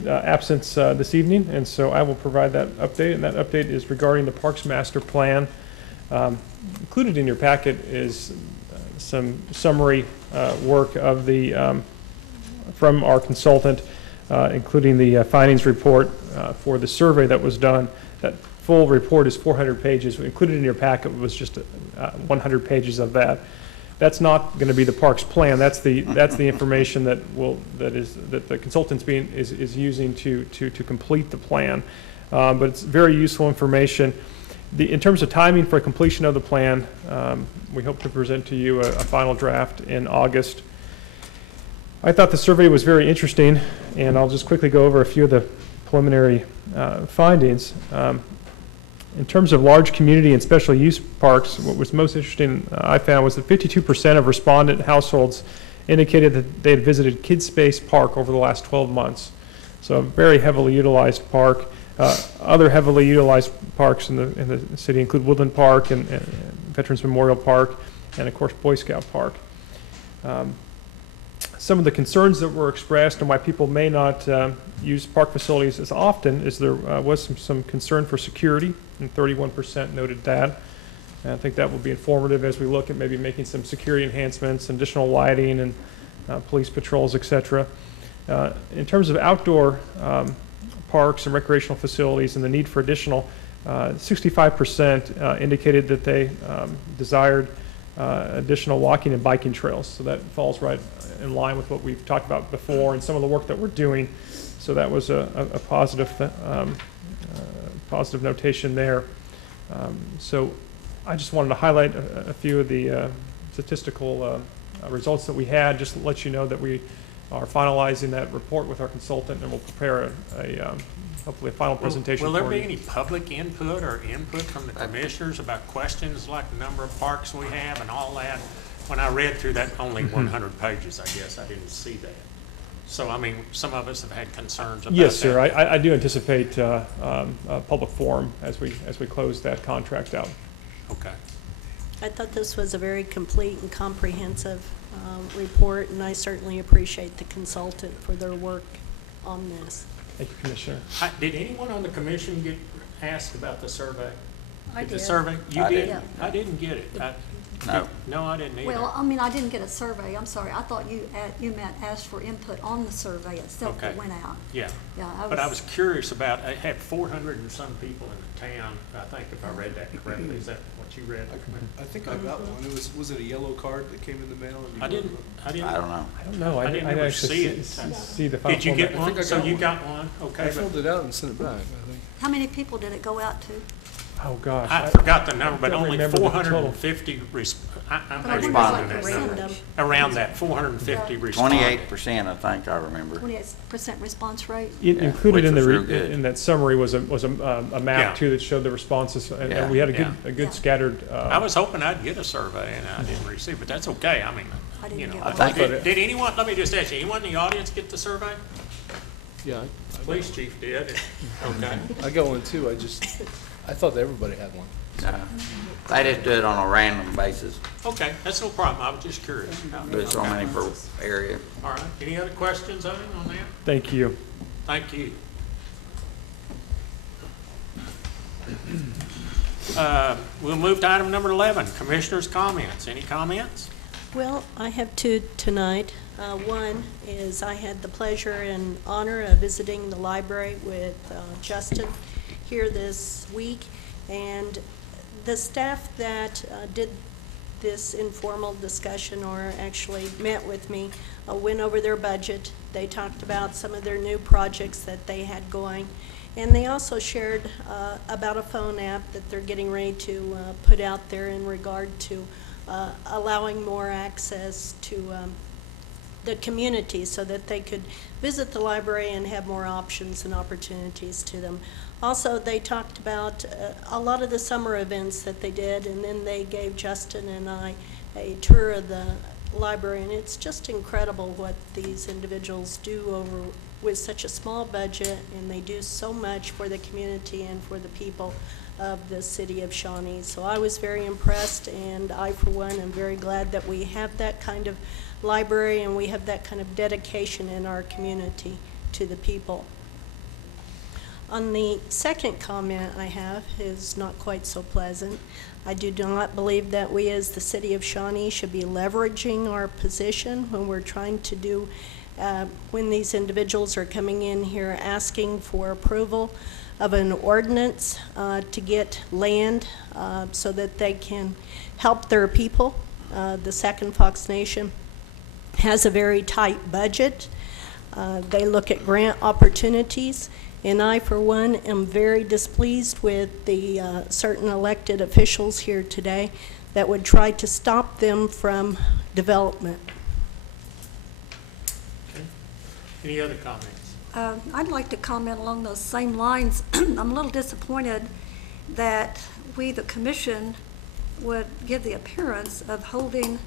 absence this evening, and so I will provide that update, and that update is regarding the Parks Master Plan. Included in your packet is some summary work of the, from our consultant, including the findings report for the survey that was done. That full report is 400 pages. Included in your packet was just 100 pages of that. That's not going to be the parks plan. That's the information that the consultant's is using to complete the plan. But it's very useful information. In terms of timing for completion of the plan, we hope to present to you a final draft in August. I thought the survey was very interesting, and I'll just quickly go over a few of the preliminary findings. In terms of large community and special use parks, what was most interesting I found was that 52% of respondent households indicated that they had visited Kids Space Park over the last 12 months. So a very heavily utilized park. Other heavily utilized parks in the city include Woodland Park and Veterans Memorial Park, and of course Boy Scout Park. Some of the concerns that were expressed and why people may not use park facilities as often is there was some concern for security, and 31% noted that. And I think that will be informative as we look at maybe making some security enhancements, additional lighting, and police patrols, etc. In terms of outdoor parks and recreational facilities and the need for additional, 65% indicated that they desired additional walking and biking trails. So that falls right in line with what we've talked about before and some of the work that we're doing. So that was a positive, positive notation there. So I just wanted to highlight a few of the statistical results that we had, just to let you know that we are finalizing that report with our consultant, and we'll prepare hopefully a final presentation Will there for be you. any public input or input from the commissioners about questions like the number of parks we have and all that? When I read through that, only 100 pages, I guess, I didn't see that. So, I mean, some of us have had concerns about that. Yes, sir. I do anticipate a public forum as we close that contract out. Okay. I thought this was a very complete and comprehensive report, and I certainly appreciate the consultant for their work on this. Thank you, Commissioner. Did anyone on the commission get asked about the survey? I The did. survey? You I did? did. I didn't get it. No. No, I didn't either. Well, I mean, I didn't get a survey, I'm sorry. I thought you meant asked for input on the survey itself that Okay. went out. Yeah. Yeah, But I was curious about, it had 400 and some people in the town, I think, if I read that correctly. Is that what you read? I think I got one. Was it a yellow card that came in the mail? I didn't. I don't know. I don't know. I didn't I'd ever actually see it. see the final Did you get format. one? So you got one? Okay. I but filled it out and sent it back, I think. How many people did it go out to? Oh, gosh. I forgot the number, but don't only remember the total. 450 I'm But I not wonder even what doing the that percentage- number. Around that, 450 responded. 28%, I think I remember. 28% response rate? Included in which the was real good. in that summary was a Yeah. map too that showed the responses, and Yeah. we had a Yeah. good scattered. I was hoping I'd get a survey, and I didn't receive, but that's okay. I mean, I didn't you know. get one. I think- Did anyone, let me just ask you, anyone in the audience get the survey? Yeah, Police chief did. Okay. I got one too. I thought that everybody had one. No. They just do it on a random basis. Okay, that's no problem. I was just curious. Do it so many per area. All right. Any other questions on that? Thank you. Thank you. We'll move to item number 11, Commissioners' comments. Any comments? Well, I have two tonight. One is I had the pleasure and honor of visiting the library with Justin here this week, and the staff that did this informal discussion or actually met with me went over their budget. They talked about some of their new projects that they had going, and they also shared about a phone app that they're getting ready to put out there in regard to allowing more access to the community so that they could visit the library and have more options and opportunities to them. Also, they talked about a lot of the summer events that they did, and then they gave Justin and I a tour of the library, and it's just incredible what these individuals do over with such a small budget, and they do so much for the community and for the people of the city of Shawnee. So I was very impressed, and I, for one, am very glad that we have that kind of library and we have that kind of dedication in our community to the people. On the second comment I have is not quite so pleasant. I do not believe that we as the city of Shawnee should be leveraging our position when we're trying to do, when these individuals are coming in here asking for approval of an ordinance to get land so that they can help their people. The Second Fox Nation has a very tight budget. They look at grant opportunities, And I, for one, am very displeased with the certain elected officials here today that would try to stop them from development. Any other comments? I'd like to comment along those same lines. I'm a little disappointed that we, the commission, would give the appearance of holding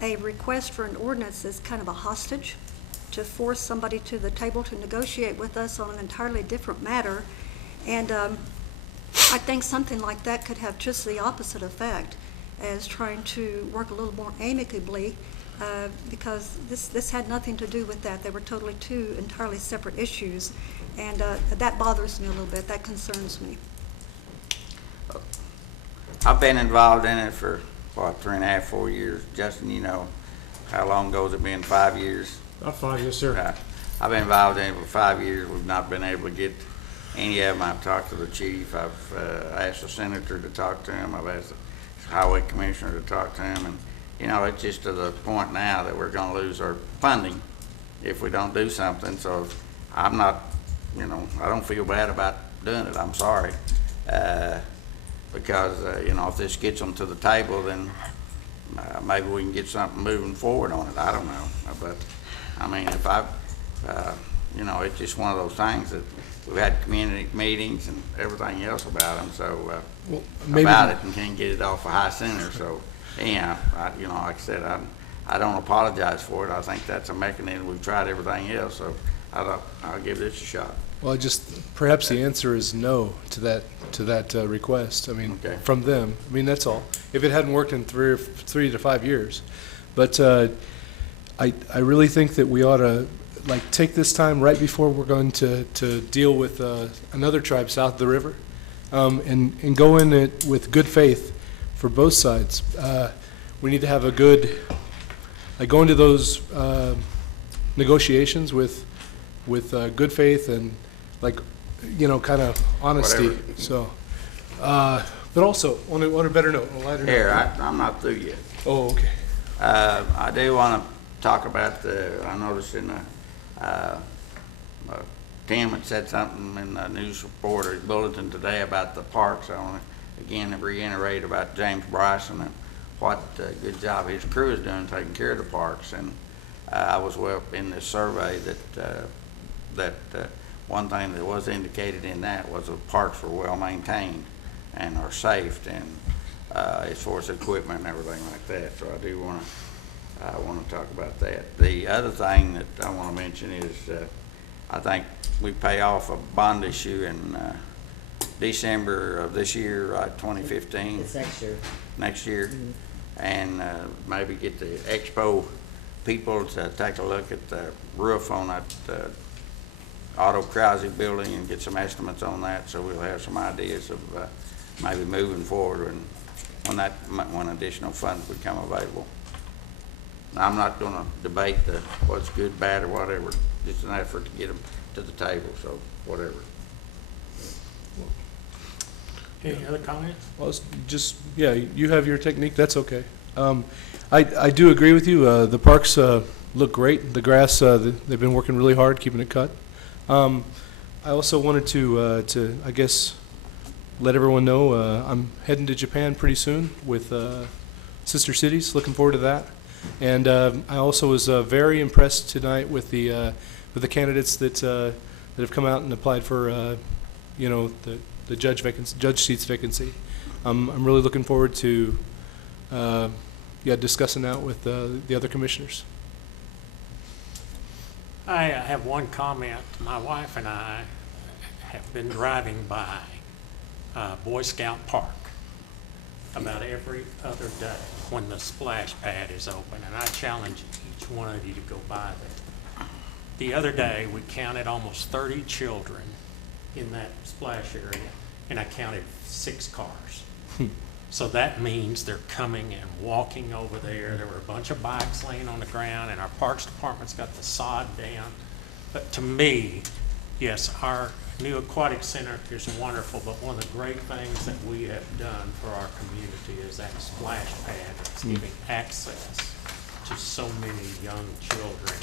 a request for an ordinance as kind of a hostage to force somebody to the table to negotiate with us on an entirely different matter. And I think something like that could have just the opposite effect as trying to work a little more amicably, because this had nothing to do with that. They were totally two entirely separate issues, and that bothers me a little bit. That concerns me. I've been involved in it for, what, 3.5, 4 years. Justin, you know, how long ago has it been? 5 years? About 5 years, sir. I've been involved in it for 5 years. We've not been able to get any of them. I've talked to the chief. I've asked the senator to talk to him. I've asked the highway commissioner to talk to him. And, you know, it's just to the point now that we're going to lose our funding if we don't do something. So I'm not, you know, I don't feel bad about doing it. I'm sorry. Because, you know, if this gets them to the table, then maybe we can get something moving forward on it. I don't know. But, I mean, if you know, it's just one of those things that we've had community meetings and everything else about them, so, about it, and can't get it off a high center. So, yeah, you know, like I said, I don't apologize for it. I think that's a mechanism. We've tried everything else, so I'll give this a shot. Well, perhaps the answer is no to that request. I mean, from them. I mean, that's all. If it hadn't worked in 3 to 5 years, but I really think that we ought to take this time right before we're going to deal with another tribe south of the river, and go in it with good faith for both sides. We need to have a good, go into those negotiations with good faith and kind of honesty. Whatever. So, but also on a better note, on a lighter note. Here, I'm not through yet. Oh, okay. I do want to talk about I noticed in Tim had said something in the news report or bulletin today about the parks. I want to again reiterate about James Bryson and what good job his crew is doing taking care of the parks. And I was in this survey that one thing that was indicated in that was the parks were well maintained and are safe, and as far as equipment and everything like that. So I do want to talk about that. The other thing that I want to mention is I think we pay off a bond issue in December of this year, 2015. It's next year. Next year. Mm-hmm. And maybe get the Expo people to take a look at the roof on that Otto Krause building and get some estimates on that, so we'll have some ideas of maybe moving forward and when additional funds become available. Now, I'm not going to debate what's good, bad, or whatever. Just an effort to get them to the table, so whatever. Any other comments? Well, it's just, yeah, you have your technique, that's okay. I do agree with you. The parks look great. The grass, they've been working really hard keeping it cut. I also wanted to I guess, let everyone know I'm heading to Japan pretty soon with Sister Cities. Looking forward to that. And I also was very impressed tonight with the candidates that have come out and applied for the judge seats vacancy. I'm really looking forward to discussing that with the other commissioners. I have one comment. My wife and I have been driving by Boy Scout Park about every other day when the splash pad is open, and I challenge each one of you to go by there. The other day, we counted almost 30 children in that splash area, and I counted 6 cars. So that means they're coming and walking over there. There were a bunch of bikes laying on the ground, and our Parks Department's got the sod down. But to me, yes, our new aquatic center is wonderful, but one of the great things that we have done for our community is that splash pad that's giving access to so many young children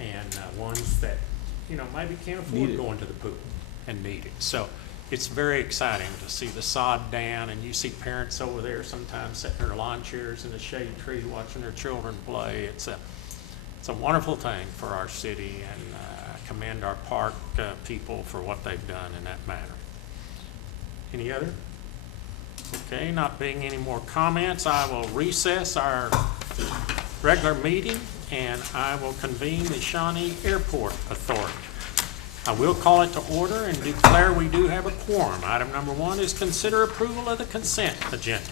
and ones that, maybe can't afford going to the pool. and needed. So it's very exciting to see the sod down, and you see parents over there sometimes sitting in their lawn chairs in the shade tree watching their children play. It's a wonderful thing for our city, and I commend our park people for what they've done in that matter. Any other? Okay, not being any more comments, I will recess our regular meeting, and I will convene the Shawnee Airport Authority. I will call it to order and declare we do have a quorum. Item number 1 is consider approval of the consent agenda.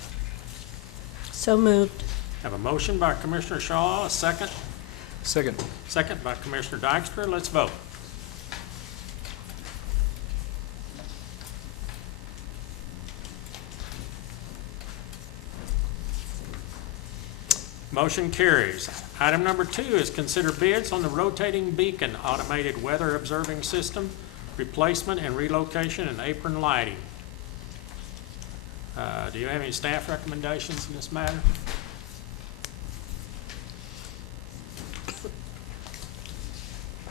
So moved. Have a motion by Commissioner Shaw, a second. Second. Second by Commissioner Dykstra. Let's vote. Motion carries. Item number 2 is consider bids on the rotating beacon automated weather observing system, replacement and relocation and apron lighting. Do you have any staff recommendations in this matter?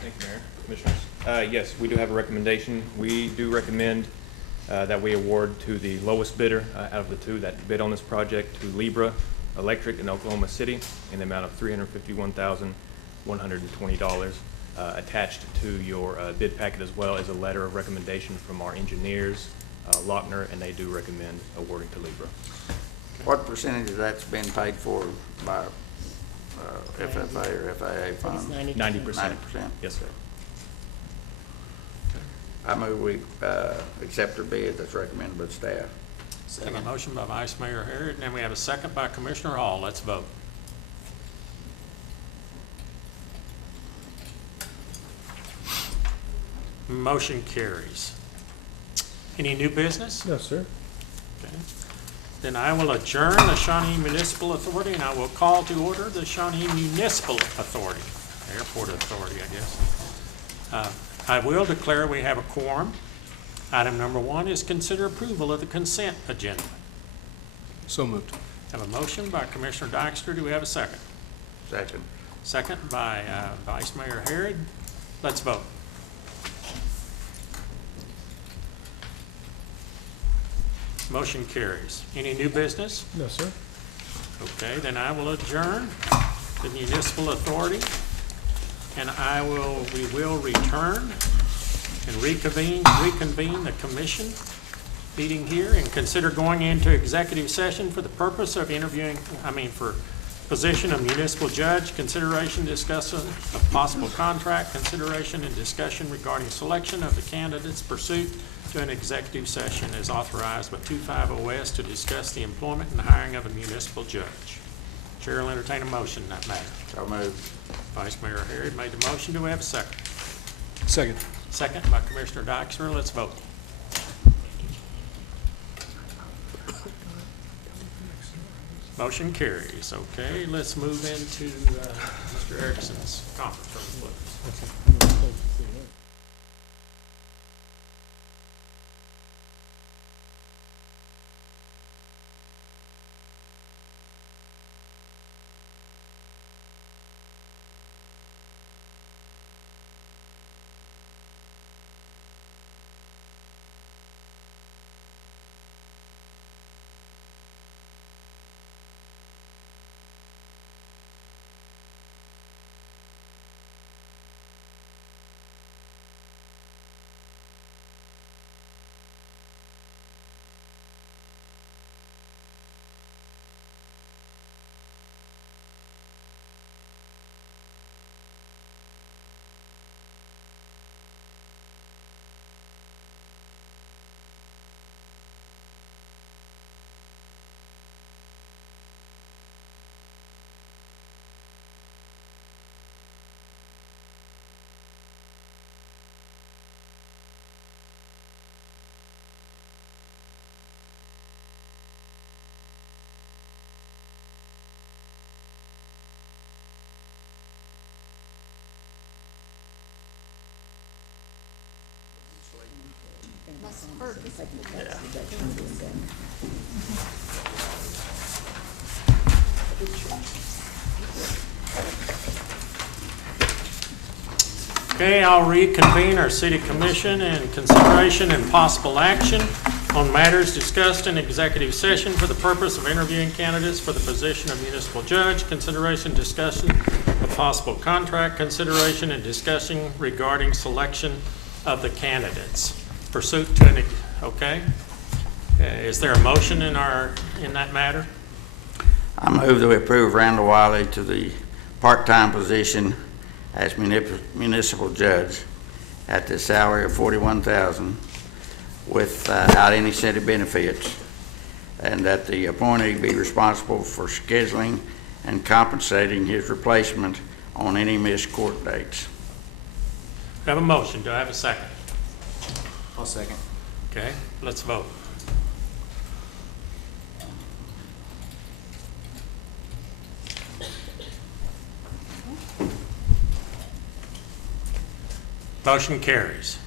Thank you, Mayor, Commissioners. Yes, we do have a recommendation. We do recommend that we award to the lowest bidder out of the two that bid on this project, to Libra Electric in Oklahoma City, in the amount of $351,120. Attached to your bid packet as well is a letter of recommendation from our engineers, Lochner, and they do recommend awarding to Libra. What percentage of that's been paid for by FFA or FAA funds? 90%. 90%? Yes, sir. I move we accept the bid that's recommended by staff. Have a motion by Vice Mayor Harrod, and then we have a second by Commissioner Hall. Let's vote. Motion carries. Any new business? No, sir. Okay. Then I will adjourn the Shawnee Municipal Authority, and I will call to order the Shawnee Municipal Authority, Airport Authority, I guess. I will declare we have a quorum. Item number 1 is consider approval of the consent agenda. So moved. Have a motion by Commissioner Dykstra. Do we have a second? Second. Second by Vice Mayor Harrod. Let's vote. Motion carries. Any new business? No, sir. Okay, then I will adjourn the municipal authority, and we will return and reconvene the commission meeting here and consider going into executive session for the purpose of for position of municipal judge, consideration, discussion of possible contract, consideration and discussion regarding selection of the candidates, pursuit to an executive session as authorized by 250S to discuss the employment and hiring of a municipal judge. Chair will entertain a motion in that matter. So moved. Vice Mayor Harrod made the motion. Do we have a second? Second. Second by Commissioner Dykstra. Let's vote. Motion carries. Okay, let's move into Mr. Erickson's conference room, please. Okay, I'll reconvene our city commission and consideration and possible action on matters discussed in executive session for the purpose of interviewing candidates for the position of municipal judge, consideration, discussion of possible contract, consideration, and discussion regarding selection of the candidates. Pursuit to an, okay? Is there a motion in that matter? I move that we approve Randall Wiley to the part-time position as municipal judge at the salary of $41,000 without any city benefits, and that the appointee be responsible for scheduling and compensating his replacement on any missed court dates. I have a motion. Do I have a second? I'll second. Okay, let's vote. Motion carries.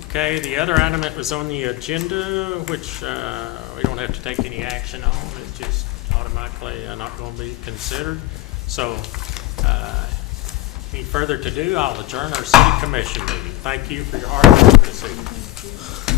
Okay, the other item that was on the agenda, which we don't have to take any action on, it's just automatically not going to be considered. So, any further to do, I'll adjourn our city commission meeting. Thank you for your hard work this evening.